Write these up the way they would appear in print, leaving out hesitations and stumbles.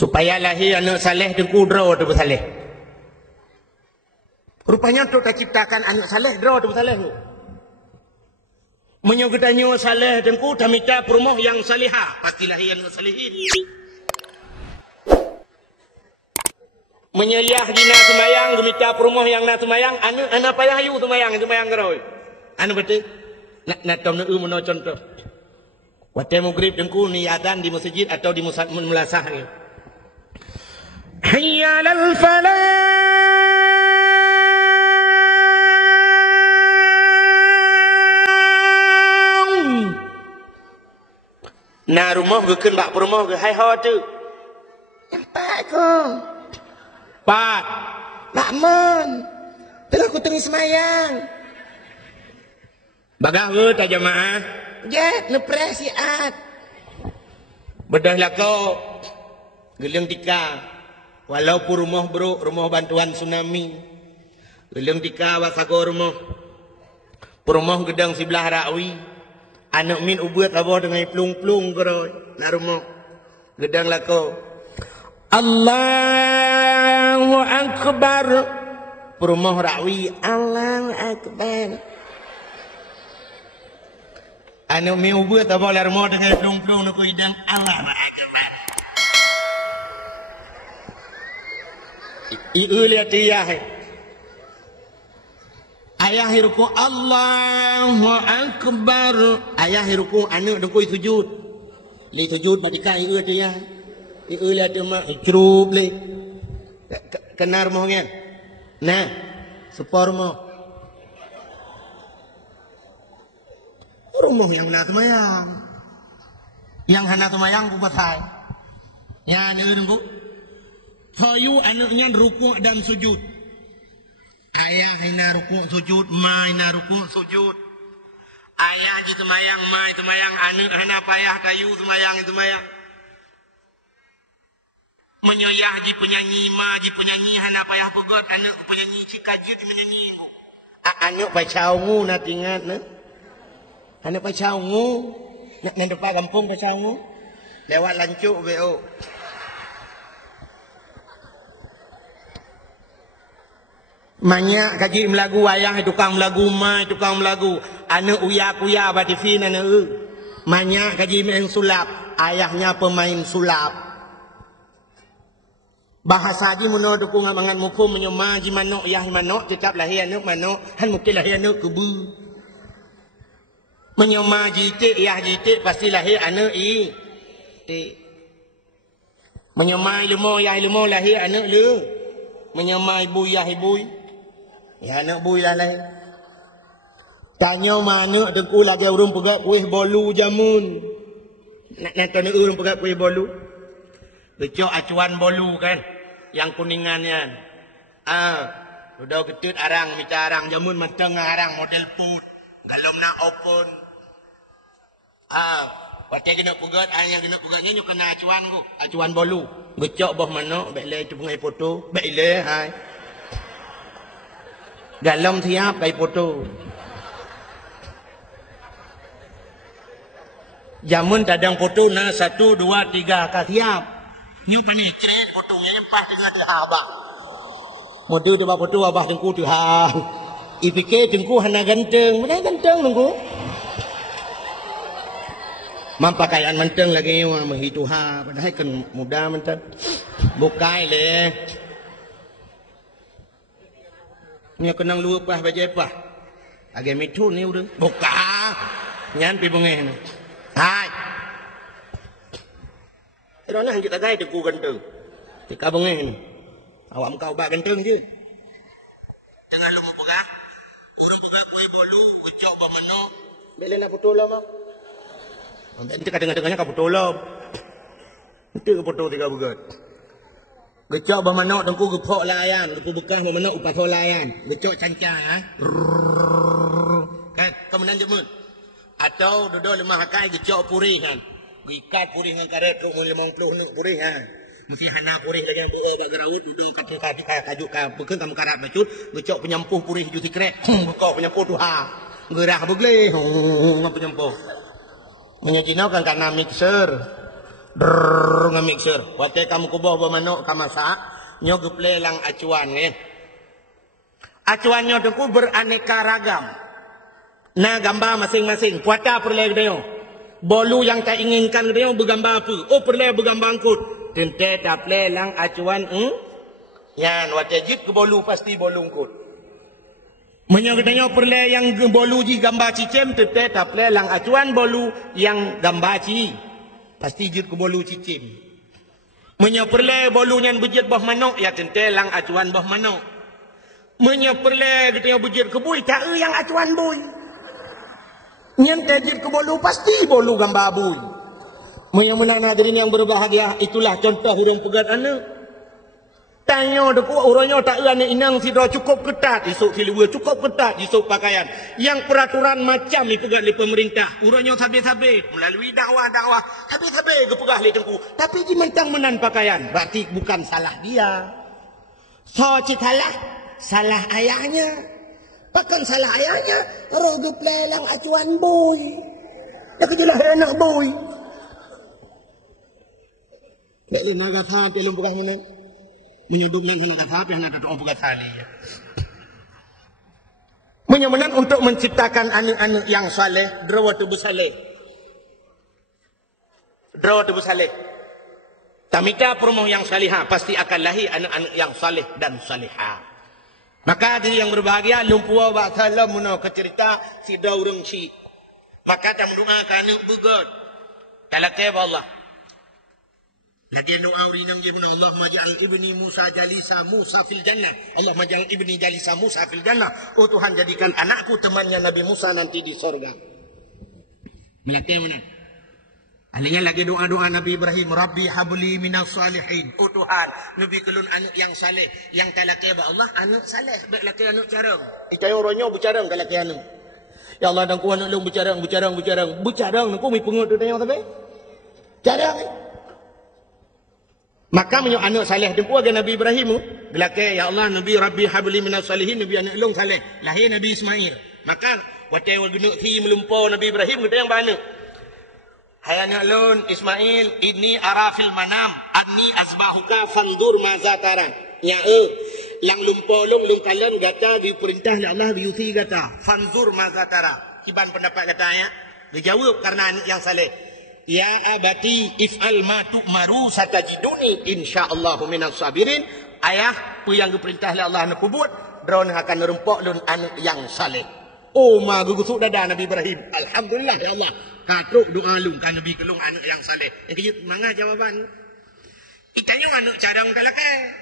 supaya lahir anak saleh dengku draw tu bersaleh. Rupanya tu tak ciptakan anak saleh draw tu bersaleh tu. Menyogetanyo saleh dengku tamita perumah yang salihah pasti lahir anak salihin. Menyeliah dina semayang gemita perumah yang na semayang anak payah ayu semayang geroi. Anu betul. Nak tom nu mono contoh. Waktu maghrib dengku ni adzan di masjid atau di mulasah ni. Hayya lal falah. Na rumah ke keun bak perumah ke hai ho tu. Nampak ko. Pak, lakman. Tengah aku tengah semayang. Bagaimana tak jemaah? Jet, nepres siat. Bedah lah kau. Geleng tika. Walaupun rumah bro, rumah bantuan tsunami. Geleng tika wasago rumah. Perumah gedang sebelah rakwi. Anak min ubuat abah dengan plung-plung geroi. Na rumah. Gedang lah kau. Allahu Akbar. Perumah rakwi. Allahu Akbar. Anu mi ubuat abah lah rumah dengan plung-plung nak hidang Allahu Akbar. Ieu lihat dia. Ayah ruku Allahu Akbar. Ayah ruku anak dengkui sujud. Li sujud badika ieu dia. Ieu lihat dia mak cerup le. Kenar moh ngan. Nah, sepor moh. Rumah yang nak semayang. Yang hendak semayang buat hai. Ya ni dengku. Fayu anaknya rukuk dan sujud. Ayah hina rukuk sujud, ma hina rukuk sujud. Ayah ji semayang, ma semayang, anak hina payah kayu semayang semayang. Menyoyah ji penyanyi, ma ji penyanyi hina payah pegot, anak penyanyi cikajut menyanyi. Anak pacaungu nak ingat ne. Anak pacaungu nak depan kampung pacaungu. Lewat lancuk BO. Banyak kaji melagu ayah tukang melagu mai tukang melagu anak uya-kuya batifin anak banyak kaji main sulap ayahnya pemain sulap bahasa ji mono dukung mangan mukum menyoma ji manok yah manok tetap lahir anak manok han mungkin lahir anak kebu menyoma ji tik yah ji tik pasti lahir anak i tik menyoma ilmu yah ilmu lahir anak le menyoma ibu yah ibu. Ya anak bui lah lain. Tanya mana dengku lagi urung pegat kuih bolu jamun. Nak tanya urung pegat kuih bolu. Becok acuan bolu kan. Yang kuningannya. Udah ketut arang, minta arang. Jamun mateng arang model put. Galom nak open. Waktu kena pegat, yang kena pegatnya nyu kena acuan ku. Acuan bolu. Becok boh mana, baik le tu pengai foto. Baik le hai. Galom siap baik foto. Jamun tadang foto na 1, 2, 3 ka siap. Nyu pani cret fotonya pas tengah tu abah. Model tu foto abah tengku tu ha. Ipike tengku hana ganteng, mana ganteng tengku. Mampakaian manteng lagi menghitu ha padahal kan muda manteng. Bukai le. Ni kenang lu apa baca apa? Agak mitu ni udah. Buka. Nyan pi bengeh ni. Hai. Irona kita gay deku ganteng. Tika bengeh ni. Awak kau bak ganteng je. Jangan lu buka. Urut juga kue bolu, kecok ba mano. Bele nak foto lah mak. Nanti kadang-kadangnya ka foto lah. Nanti ka foto tiga bugat. Gecok bermanok dengku gepok layan, dengku bekah bermanok upat layan. Gecok cancang kan kemudian jemun. Atau dodol lemah hakai gecok purih kan. Gikat purih dengan karet ruk 50 nak purih kan. Mesti hana purih lagi yang buah bak gerawut duduk kat kajuk ka bekeun kamu karat bacut, gecok penyampuh purih ju tikrek. Bekok penyampuh tu ha. Gerah begle. Ngap penyampuh. Menyajinau kan kana mixer. Drrrr ngam mixer. Waktu kamu kubah bermanuk kamu masak, nyo geple lang acuan ya. Acuannya tu beraneka ragam. Nah gambar masing-masing. Puata perle dia. Bolu yang tak inginkan dia bergambar apa? Oh perle bergambar angkut. Tente tak perle lang acuan. Yan waktu jip ke bolu pasti bolu angkut. Menyokatanya perle yang bolu ji gambar cicim. Tente tak perle lang acuan bolu yang gambar ci. Pasti jip ke bolu cicim. Menyoperle bolunya bujit bah manuk. Ya tente lang acuan bah manuk. Menyoperle kita bujit ke bui. Tak yang acuan bui. Nyen tajir ke bolu pasti bolu gambar bui. Menang hadirin yang berbahagia. Itulah contoh hurung pegat anak. Tanya deku orangnya tak anak inang sidra cukup ketat. Esok siluwa cukup ketat. Esok pakaian. Yang peraturan macam ni pegat oleh pemerintah. Orangnya sabit-sabit. Melalui dakwah-dakwah. Sabit-sabit ke pegah oleh tengku. Tapi di mentang menan pakaian. Berarti bukan salah dia. So citalah. Salah ayahnya. Bahkan salah ayahnya. Roh geplay lang acuan boy. Dia kejelah anak boy. Tak boleh naga thang. Telung pegah menan. Menyebutkan dalam kata apa yang ada dalam buku tali. Menyebutkan untuk menciptakan anak-anak yang saleh, drawatu bersaleh. Drawatu bersaleh. Tamika perumahan yang salihah pasti akan lahir anak-anak yang saleh dan salihah. Maka diri yang berbahagia lumpua ba'thala muna kecerita si daurung si. Maka tak mendoakan anak begod. Kalau kaya Allah. Lagi doa urinam je mana Allah maj'al ibni Musa jalisa Musa fil jannah. Allah maj'al ibni jalisa Musa fil jannah. Oh Tuhan jadikan anakku temannya Nabi Musa nanti di sorga. Melati mana? Akhirnya lagi doa-doa Nabi Ibrahim. Rabbi habli minas salihin. Oh Tuhan, Nabi kelun anak yang saleh. Yang talaki ba Allah anak saleh. Baik laki anak carang. Itai orangnya bercarang talaki anak. Ya Allah dan ku anak lu bercarang. Bercarang aku mi pengut tu tanya tapi. Carang. Maka menyok anak saleh tempuh ke Nabi Ibrahim. Gelake ya Allah Nabi Rabbi habli minas salihin. Nabi anak long saleh. Lahir Nabi Ismail. Maka waktu yang genuk fi melumpau Nabi Ibrahim kita yang mana? Hai anak lon Ismail ini arafil manam anni azbahuka fandur maza taran. Ya lang lumpau long kalan gata diperintah oleh Allah diuti gata fandur maza tara. Kiban pendapat katanya. Dia jawab karena anak yang saleh. Ya abati if'al ma tu'maru satajiduni insyaallahu minas sabirin. Ayah apa yang diperintah oleh Allah nak buat, drone akan nerempok lun anak yang saleh. Oh ma gugusuk dada Nabi Ibrahim. Alhamdulillah ya Allah. Katruk doa lung kan Nabi kelung anak yang saleh. Yang kejut mangah jawaban. Itanya anak cadang talakai.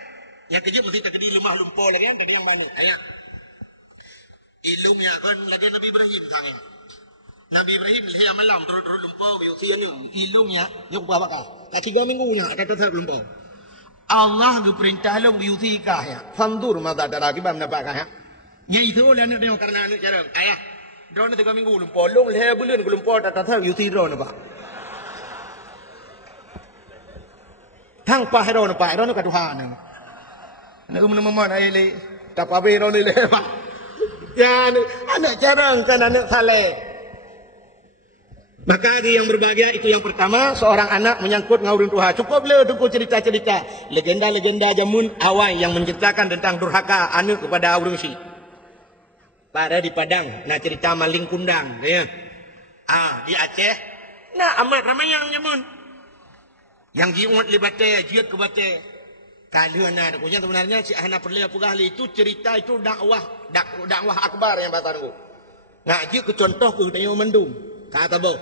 Yang kejut mesti tak kedi lemah lumpur lagi kan tadi yang mana? Ayah. Ilum ya kan lagi Nabi Ibrahim tangan. Nabi Ibrahim dia malam turun lumpur yang sini ilumnya dia berapa kah? Kat 3 minggunya ada tetap lumpur. Allah berperintah lu yuti kah ya. Fandur mata darah kita mendapat kah ya. Nya itu lah nak tengok karena anak cara. Ayah. Drone 3 minggu lumpur long le bulan ke lumpur tetap yuti drone apa. Tang pa drone pa drone ka Tuhan. Nak mana ai le tak pa be drone le pa. Ya anak jarang kan anak saleh. Maka yang berbahagia itu yang pertama. Seorang anak menyangkut ngawurin Tuhan. Cukup le tunggu cerita-cerita. Legenda-legenda jamun awal yang menceritakan tentang durhaka anak kepada awurung si. Pada di Padang. Nah cerita maling kundang. Ya. Di Aceh. Nah amat ramai yang jamun. Yang jiut libatnya. Jiut ke batnya. Kalau anak punya sebenarnya si anak perlu apa kali itu cerita itu dakwah akbar yang bahasa aku. Ngaji ke contoh ke tanya mendung. Kata boh.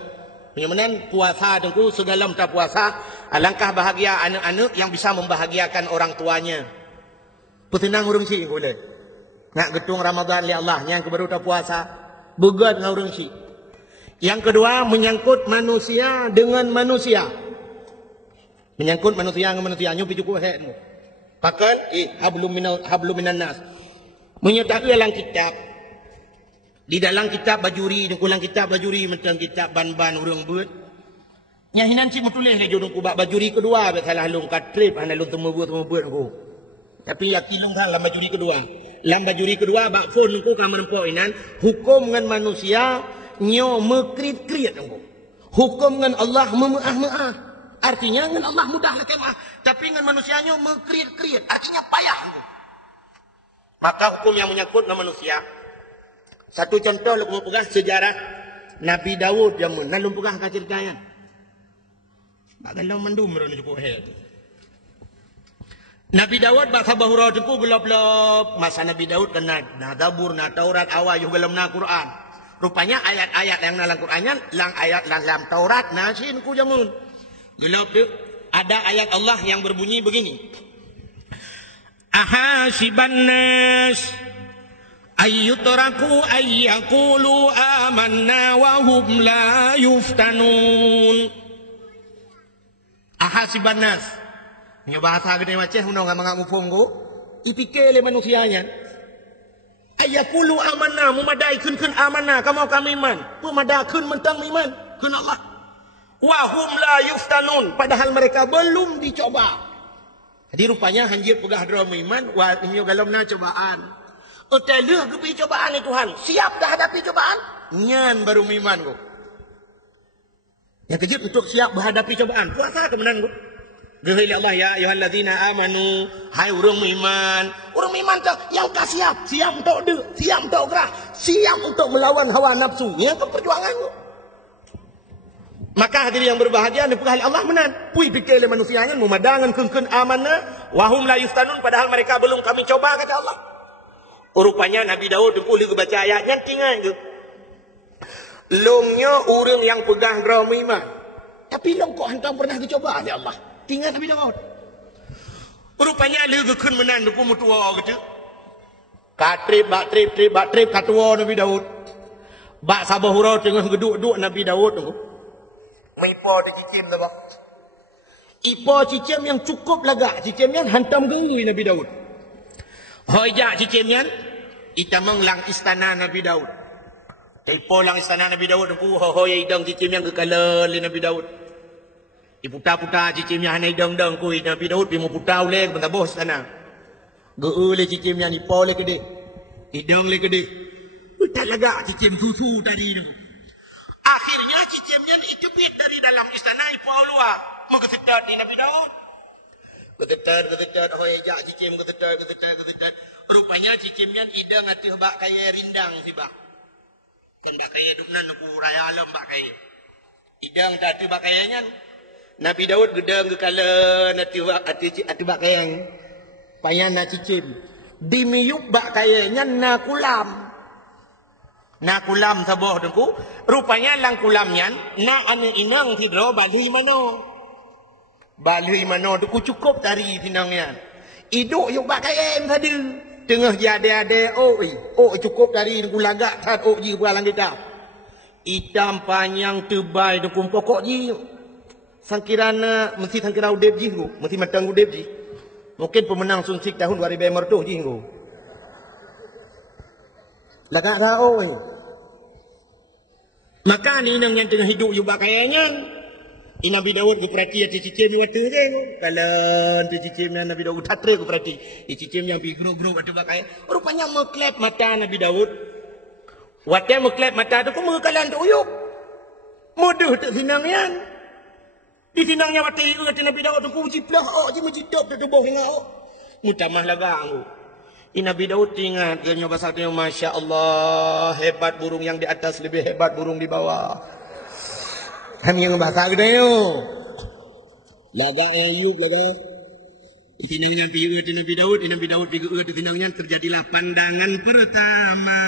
Penyamanan puasa dengku segala macam puasa. Alangkah bahagia anak-anak yang bisa membahagiakan orang tuanya. Petenang urung si boleh. Nak getung Ramadan li Allah yang kebaru tak puasa. Begat ngau urung si. Yang kedua menyangkut manusia dengan manusia. Menyangkut manusia dengan manusia nyupi cukup head. Bahkan hablum minan nas. Menyertai dalam kitab. Di dalam kitab bajuri, kulang kitab bajuri, mentang kitab ban-ban urang buat. Nyahinan si metulis le jodong kubak bajuri kedua, salah lung katrip, ana lung temu buat aku. Tapi yakin lung dalam bajuri kedua. Dalam bajuri kedua bak phone aku kamar empok inan, hukum dengan manusia nyo mekrit-krit aku. Hukum dengan Allah memeah-meah. Artinya dengan Allah mudahlah kemah. Tapi dengan manusianya mengkriat-kriat. Artinya payah. Maka hukum yang menyangkut dengan manusia. Satu contoh lu pegang sejarah Nabi Daud yang menalum pegang ceritanya. Bagaimana mendum mereka cukup hebat. Nabi Daud bahasa bahura itu gelap-gelap. Masa Nabi Daud kena Zabur, na Taurat, awal juga dalam Quran. Rupanya ayat-ayat yang dalam Qurannya, lang ayat dalam Taurat, nasin ku jamun. Gelap tu ada ayat Allah yang berbunyi begini. Ahasiban nas ayyutraku ayyaqulu amanna wa hum la yuftanun. Ahasiban nas. Ini bahasa gede macam hunong ngamang ngupung go. Ipikir le manusianya. Ayyaqulu amanna memadai kun amanna kamu kami iman. Pemadai kun mentang iman kun Allah. Wa hum la yuftanun padahal mereka belum dicoba. Jadi rupanya hanjir pegah drom iman wa imyo galomna cobaan. Oteleh gepi cobaan ni Tuhan. Siap dah hadapi cobaan? Nyan baru iman go. Yang kejut untuk siap menghadapi cobaan. Puasa kemenan go. Dihai Allah ya ayyuhallazina amanu, hai urang iman. Urang iman tu yang tak siap untuk siap untuk gerah, siap untuk melawan hawa nafsu. Yang perjuangan tu. Maka hadirin yang berbahagia dan pegah Allah menan. Pui fikir le manusianya memadangan kun amanah wa hum la yuftanun padahal mereka belum kami coba kata Allah. Rupanya Nabi Daud boleh baca ayatnya tinggal je. Longnya orang yang pegang drum iman. Tapi long kok hantam pernah dicoba oleh Allah. Tinggal Nabi Daud. Rupanya le gekun menan ku mutua gitu. Katrip bak trip katua Nabi Daud. Bak sabahura tengah geduk-duk Nabi Daud tu. Ipo di cicim tu bak. Ipo cicim yang cukup lagak. Cicimnya hantam gengui Nabi Daud. Hojak cicimnya itamang lang istana Nabi Daud. Ipo lang istana Nabi Daud tu hoy idang cicimnya kekala li Nabi Daud. Iputa-puta cicimnya hanai dang-dang kui Nabi Daud pi mo puta ule bentar bos sana. Geule cicimnya ni po le gede. Idang le gede. Tak lagak cicim susu tadi tu. Akhirnya cicimnya itebit dari dalam istana ipo luar. Mengetetat di Nabi Daud. Getetat hoy jak cicim getetat. Rupanya cicimnya idang atuh bak kaya rindang si bak. Kan bak kaya dupnan ku raya alam bak kaya. Idang tak atuh bak kayanya. Nabi Daud gedang ke kala atu bak kayang. Payan na cicim. Dimiyuk bak kayanya na kulam. Na kulam saboh dengku. Rupanya lang kulamnya na anu inang tidro balhi mano. Balhi mano dengku cukup tari tinangnya. Iduk yuk bak kayang tadi. Tengah jade-ade cukup tari dengku lagak tat ji bualang kita. Hitam panjang tebal dengku pokok ji. Sangkirana mesti sangkira udep ji go, mesti matang udep ji. Mungkin pemenang sunsik tahun 2010 ji go. Lagak ka oi. Maka ni nang yang tengah hidup you bakayanya. Nabi Daud ke perhati ati cicim ni watu ke go. Kalau tu cicim Nabi Daud tatre ke perhati. Cicim yang pi grup-grup atu bakay. Rupanya meklep mata Nabi Daud. Wate meklep mata tu ko mengkalan tu uyup. Mudah tak sinangnya. Di tinangnya mati kata Nabi Daud tu uji pelah je menjidap tu tubuh hingga mutamah lagang. Nabi Daud ingat dia bahasa dia Masya Allah hebat burung yang di atas lebih hebat burung di bawah. Kami yang bahasa gede yo. Lagang Ayub lagang. Tinangnya pergi ke Nabi Daud pergi ke tinangnya terjadilah pandangan pertama.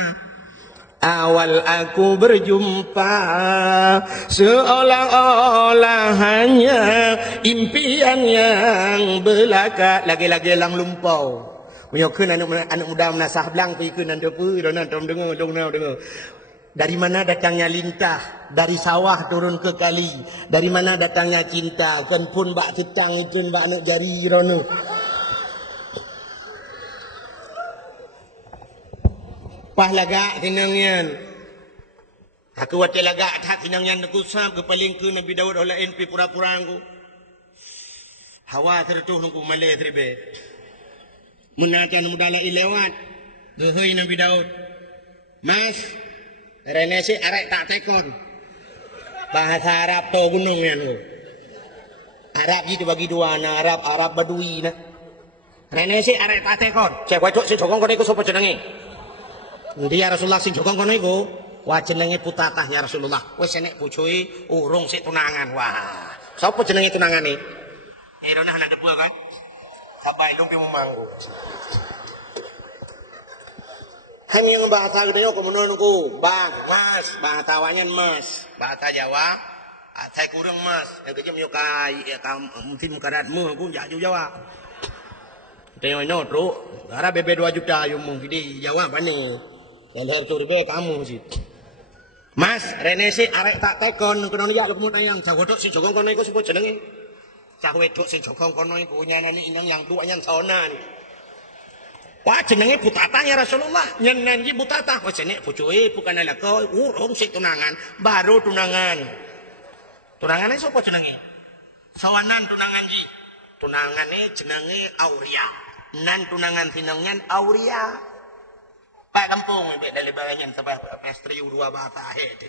Awal aku berjumpa seolah-olah hanya impian yang belaka lagi-lagi lang lumpau. Menyokun anak muda menasah belang pergi ke nanti apa dong dengar. Dari mana datangnya lintah? Dari sawah turun ke kali. Dari mana datangnya cinta? Kan pun bak cetang itu bak anak jari rono. Pah lagak tinangnya. Aku wate lagak tak tinangnya aku sab ke paling ke Nabi Daud oleh NP pura-pura aku. Hawa tertuh nunggu malai terbe. Menajan mudala ilewat. Gehoi Nabi Daud. Mas, renesi arek tak tekon. Bahasa Arab to gunung ya lu. Arab gitu bagi dua na Arab Badui na. Rene si arek tate kon. Cek wedok sing jokong kono iku sapa jenenge? Endi ya Rasulullah sing jokong kono iku? Wah jenenge Putatah ya Rasulullah. Wis enek bojoe urung sik tunangan. Wah, sapa jenenge tunangane? Irona nang debu kan? Sabai lumpi manggu. Kami yang bahasa gede yo kemenunku, bang, mas, bahasa wanyan mas, bahasa Jawa, saya kurang mas, yang kecil menyukai, ya kamu mungkin mukaratmu, aku jak Jawa. Tengok ini tru, gara bebe 2 juta yang mungkin di Jawa apa nih? Yang lahir tu bebe kamu sih. Mas, Rene si arek tak tekon, kena niat lu tayang, cak wedok si jokong kono iku sebut jenenge. Cak wedok si jokong kono iku nyanani inang yang tua yang sona nih. Wah jenenge Putatah ya Rasulullah. Nyenan ji Putatah. Wah jenenge bojoe bukan lako urung sik tunangan, baru tunangan. Tunangane sapa jenenge? Sawanan tunangan ji. Tunangane jenenge Auria. Nan tunangan sinengan Auria. Pak kampung mbek dari bayangan sebab pestri dua bahasa het.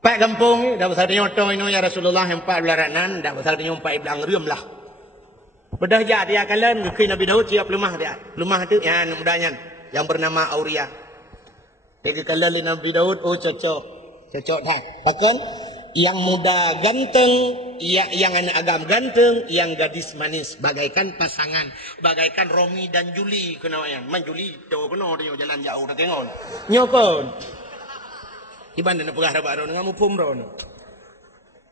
Pak kampung dah besar nyoto ino ya Rasulullah 4 belaranan, dah besar nyompai belang riem lah. Bedah ja dia kalian ke Nabi Daud siap lemah dia. Lemah tu yang mudanya yang bernama Auria. Jadi kalian Nabi Daud oh cocok. Cocok dah. Bahkan yang muda ganteng, yang anak agam ganteng, yang gadis manis bagaikan pasangan, bagaikan Romi dan Juli kenawayan. Man Juli tu kena dia jalan jauh dah tengok. Nyokon. Iban dan pegah baru dengan mupum ron.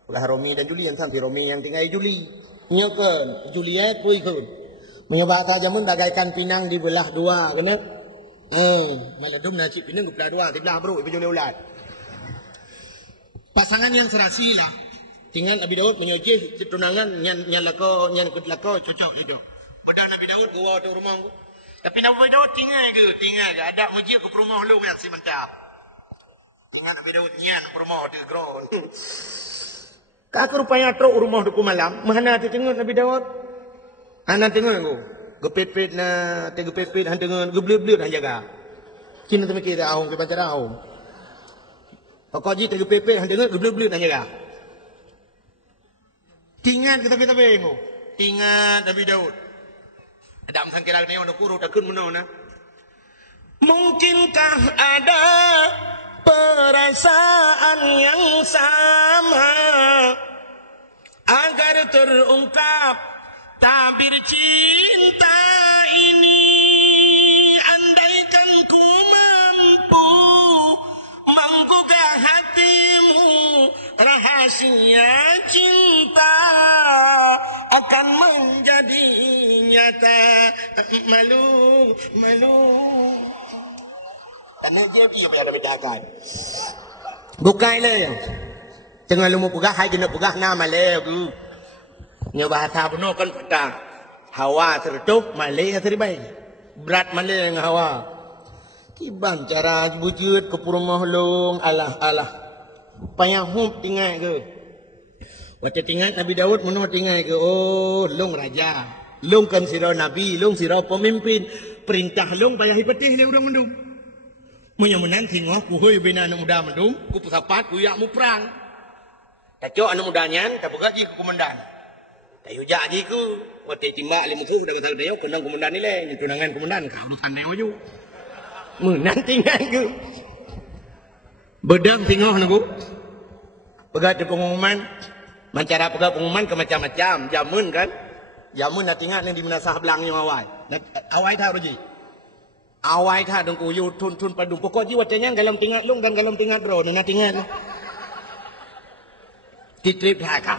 Pegah Romi dan Juli yang sampai Romi yang tinggal Juli. Nyokon, Juliet pun ikut. Menyoba tajamun bagaikan pinang dibelah dua, kena. Maladum nasi pinang dibelah dua, dibelah bro, ibu Juliet ulat. Pasangan yang serasi lah. Tinggal Nabi Daud menyojih tunangan yang lako cocok itu. Bedah Nabi Daud gua tu rumah aku. Tapi Nabi Daud tinggal ke? Ada mujib ke rumah lu yang si mantap. Tinggal Nabi Daud nyan rumah tu ground. Kak rupanya truk rumah duku malam. Mana tu tengok Nabi Daud? Anak tengok aku. Gepet-pet na, tegepet-pet han tengok geblut-blut han jaga. Kini tu mikir ahong ke pacar ahong. Kau ji tegepet-pet han tengok geblut-blut han jaga. Tingat kita aku. Tingat Nabi Daud. Ada amsan kira ni orang kurut takun menon na. Mungkinkah ada perasaan yang sama agar terungkap tabir cinta ini, andaikan ku mampu menggugah hatimu, rahasia cinta akan menjadi nyata. Malu Tanda je dia pada bedakan. Bukai le. Jangan lu mau pegah hai kena pegah nama le aku. Nya bahasa beno kan petang. Hawa tertuh malai terbaik. Berat malai dengan hawa. Tiban cara bujut ke rumah long alah. Payah hup tinggal ke. Waktu tinggal Nabi Daud meno tinggal ke. Oh, long raja. Long kan sira nabi, long sira pemimpin. Perintah long payah petih le urang mendum. Menyamunan tengok kuhui bina anak muda mendum, ku pesapat ku yak mu perang. Tak cok anak mudanya, tak pegat ji ku komandan. Tak yujak ji ku, waktu timbak lima musuh dah kata dia kena komandan ni le, tunangan komandan kau urusan dia maju. Menang tinggal ku. Bedang tengok aku. Pegat di pengumuman, mencara pegat pengumuman ke macam-macam, jamun kan? Jamun nak tinggal yang di menasah belangnya awai. Awai tak ruji. Awai tha dong ku yu tun padung pokok ji watanya galam tinggal lung dan galam tinggal bro na tinggal titrip tha ka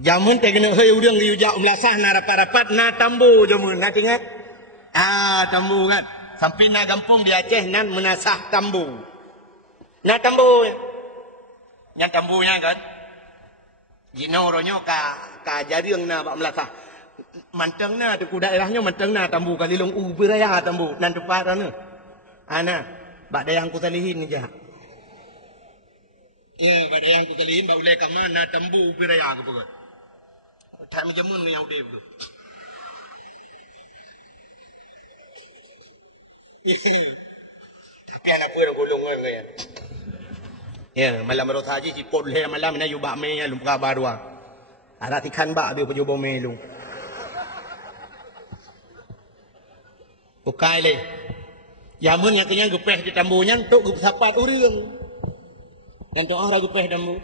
jamun te kena heu urang yu ja umlasah na rapat-rapat na tambu jamun na tinggal tambu kan sampai na gampung di Aceh nan menasah tambu na tambu yang tambunya kan jino ronyo ka jariang na ba umlasah manteng na tu daerahnya manteng na tambu kali long beraya tambu nan tepat ana ana bak dayang ku salihin ja ya bak dayang ku salihin ba ulai kamana tambu beraya ke pokok tak menjamun dengan udah tu tapi anak pun gulung kan ya Ya, malam berota haji cipot le malam na yubak me ya lum kabar dua. Ada tikan ba dia pejubo me lu. Bukai le. Ya mun yang kenyang gupeh di tambunya tok gup sapat urang. Dan tok orang gupeh tambu.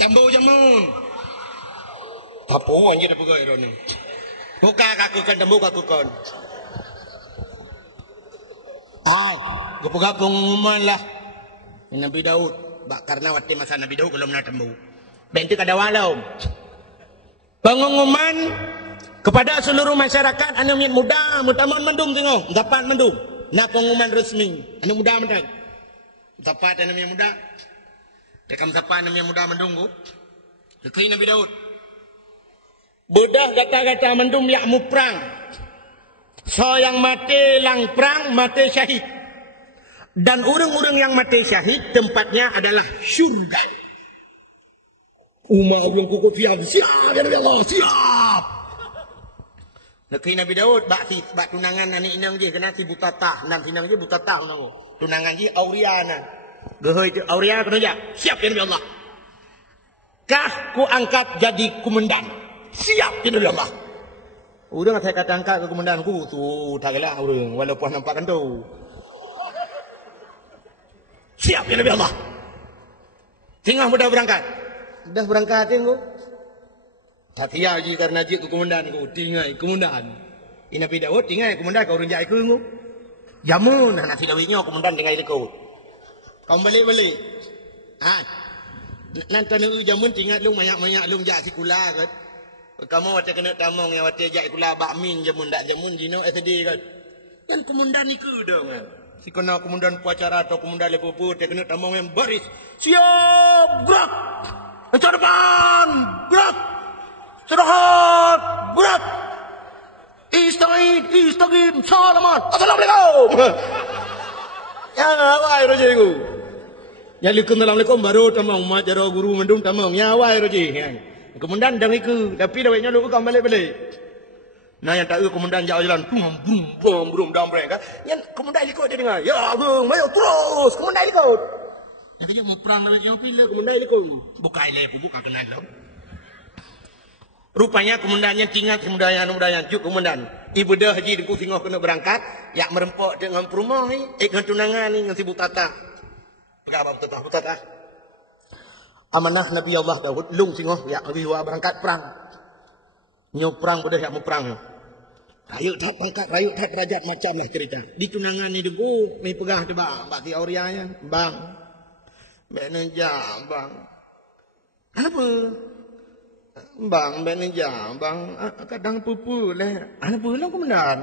Tambu jamun. Tapu anjir apa gaya rono. Buka kakukan tambu kakukan. Ay, gapung-gapung umuman lah. Nabi Daud. Karena waktu masa Nabi Daud kalau nak tambu. Bentuk kada walau. Pengumuman kepada seluruh masyarakat anu mian muda, mutaman mendung tengok, dapat mendung. Nak pengumuman resmi. Anu muda menang. Dapat anu mian muda. Rekam siapa anu mian muda mendung. Lekui Nabi Daud. Bedah kata-kata mendung yak mu perang. So yang mati lang perang, mati syahid. Dan orang-orang yang mati syahid tempatnya adalah syurga. Umar orang kukuh fiam, siap ya Nabi Allah, siap. Lekui Nabi Daud, bak tunangan anak inang je, kena si butatah, nan sinang je butatah unang. Tunangan je Auriana. Gehoi je Auriana kena je, siap ya Nabi Allah. Kah ku angkat jadi komandan. Siap ya Nabi Allah. Orang saya kata angkat ke komandan ku tu tak gelak orang walaupun nampak kan tu. Siap ya Nabi Allah. Tengah mudah berangkat. Dah berangkat tengok. Tak siap je karena je ke komandan ku. Tinggal komandan. Ini Nabi Daud tinggal komandan kau renjak aku ku. Jamun nak si Dawidnya komandan tinggal ikut. Kau balik-balik. Nanti nak jamun tinggal lu banyak-banyak lu jak si kula kan. Kamu waktu kena tamong yang waktu jak kula bakmin jamun dak jamun jino SD kan. Kan komandan ni ke dah kan. Si kena komandan upacara atau komandan lepo-lepo dia kena tamong yang baris. Siap gerak. Encah depan gerak. Istirahat gerak. Istagim salaman. Assalamualaikum. Ya wahai rojiku. Ya Assalamualaikum baru tamong mak jaro guru mendung tamong. Ya wahai roji. Komandan dah ikut, tapi dah banyak lu kau balik-balik. Nah yang tak ikut komandan jalan, bum dambreng kan? Yang komandan ikut dia dengar, ya bung, mayo terus, komandan ikut. Jadi dia mau perang lagi pilih komandan ikut. Buka ile, buka kenal lah. Rupanya komandannya tinggal kemudahan, juk komandan. Ibu dah haji dengku singoh kena berangkat, yak merempok dengan perumah ni, dengan tunangan ni dengan si Butata. Pegang apa Butata? Amanah Nabi Allah Daud lung singoh ya riwa berangkat perang. Nyo perang pada yak mau perang. Rayuk tak pangkat, rayuk tak derajat macam lah cerita. Di tunangan ni degu mai pegah de bak ti aurianya. Bang. Beneja bang. Apa? Bang beneja bang kadang pupu leh. Apa lah komandan?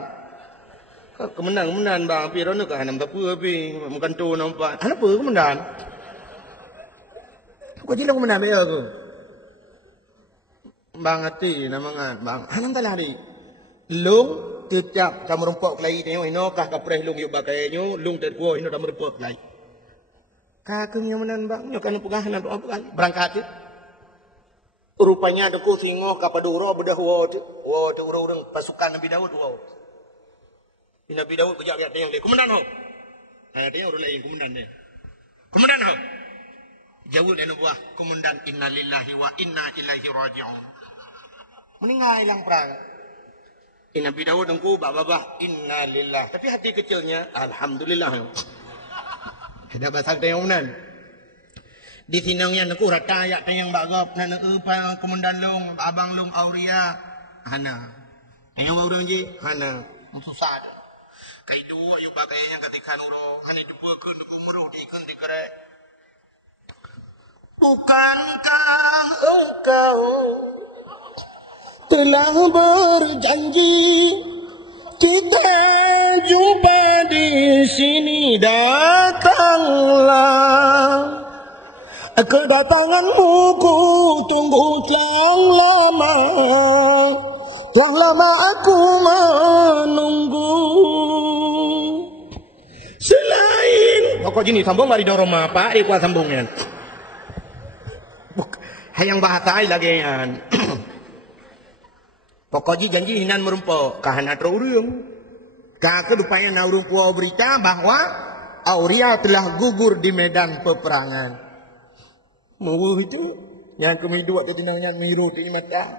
Kemenang bang pi rono ka hanam tapu pi makan tu nampak. Apa komandan? Kau jilang mana bayar aku? Bang hati namangan bang. Hanam tak lari. Lung tetap kamu rempok kelai tengok ino kah kapres lung yuk bakainya lung terkuah ino kamu rempok kelai. Kakengnya mana bang? Nyo kan pegahan apa kali berangkat. Rupanya ada ku singoh kapaduro bedah wad orang pasukan Nabi Daud wad. Nabi Daud kejap ya tengok dia. Komandan ho. Tengok orang lain komandan dia. Komandan ho. Jauh dari buah komandan innalillahi wa inna ilaihi raji'un. Meninggal hilang perang. Nabi Daud engkau babah innalillah. Tapi hati kecilnya alhamdulillah. Ada bahasa tayang nan. Di sinangnya engkau rata ayak tayang bagap nan apa komandan long abang long Auria. Hana. Tayang orang je hana. Susah. Kai tu ayo bagainya ketika nuro hana dua ke umur di kan dikare. Bukankah engkau telah berjanji kita jumpa di sini, datanglah. Kedatanganmu ku tunggu telah lama aku menunggu. Selain Pokok jenis sambung mari dorong apa di kuat sambungnya. Hayang bahasa lagi an. Pokoknya janji hinan merumpok kahana terurung. Kaka rupanya na urung puau berita bahwa Auria telah gugur di medan peperangan. Mau itu yang kami dua ketinangan miru di mata.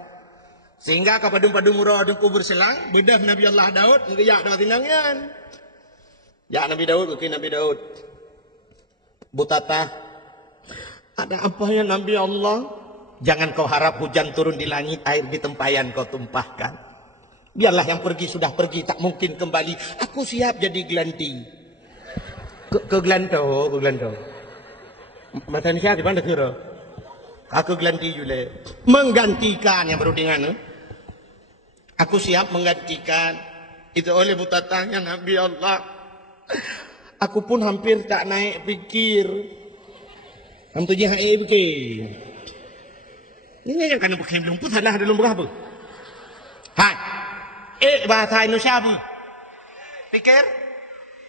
Sehingga kapadung-padung murah dengku berselang bedah Nabi Allah Daud ngeyak dengan tinangan. Ya Nabi Daud, oke Nabi Daud. Butata, ada apa ya Nabi Allah? Jangan kau harap hujan turun di langit, air di tempayan kau tumpahkan. Biarlah yang pergi sudah pergi, tak mungkin kembali. Aku siap jadi gelanti. Ke gelanto. Masa ini siapa di mana kira? Aku gelanti juga. Menggantikan yang baru dengan. Aku siap menggantikan. Itu oleh butatanya Nabi Allah. Aku pun hampir tak naik pikir. Kamu tuh jangan pikir. Ini yang kan pakai belum pun salah dalam berapa? Hai, bahasa Indonesia apa? Pikir?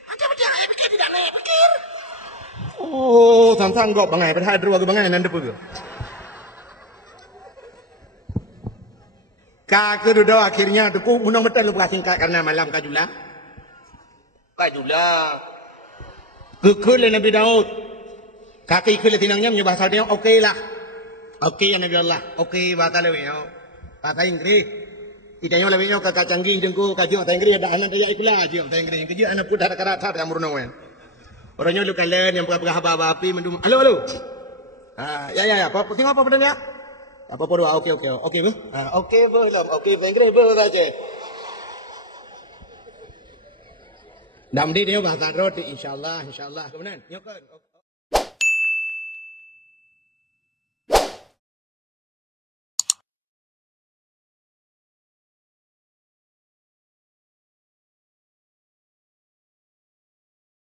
Macam-macam pikir tidak naik pikir. Oh, sang-sang kok bangai pada dua bangai nanda pun. Kak kedua akhirnya tuku munang betul lu singkat karena malam kajula. Kekul Nabi Daud. Kaki ikut tinangnya menyebah bahasa dia okey lah. Okey ya Nabi Allah. Okey bahasa lebih. Bahasa Inggris. Idanya lebih kakak canggih dengku kaji bahasa Inggris ada anak dia ikulah kaji bahasa Inggris. Kaji anak pun dah karat yang merunawan. Orangnya lu kalian yang berapa api mendum. Halo. Ya. Apa tengok apa padanya? Apa doa okey. Okey bu. Okey bu lah. Okey bahasa Inggris bu saja. Nam dia bahasa roti insyaallah. Kemudian nyokon.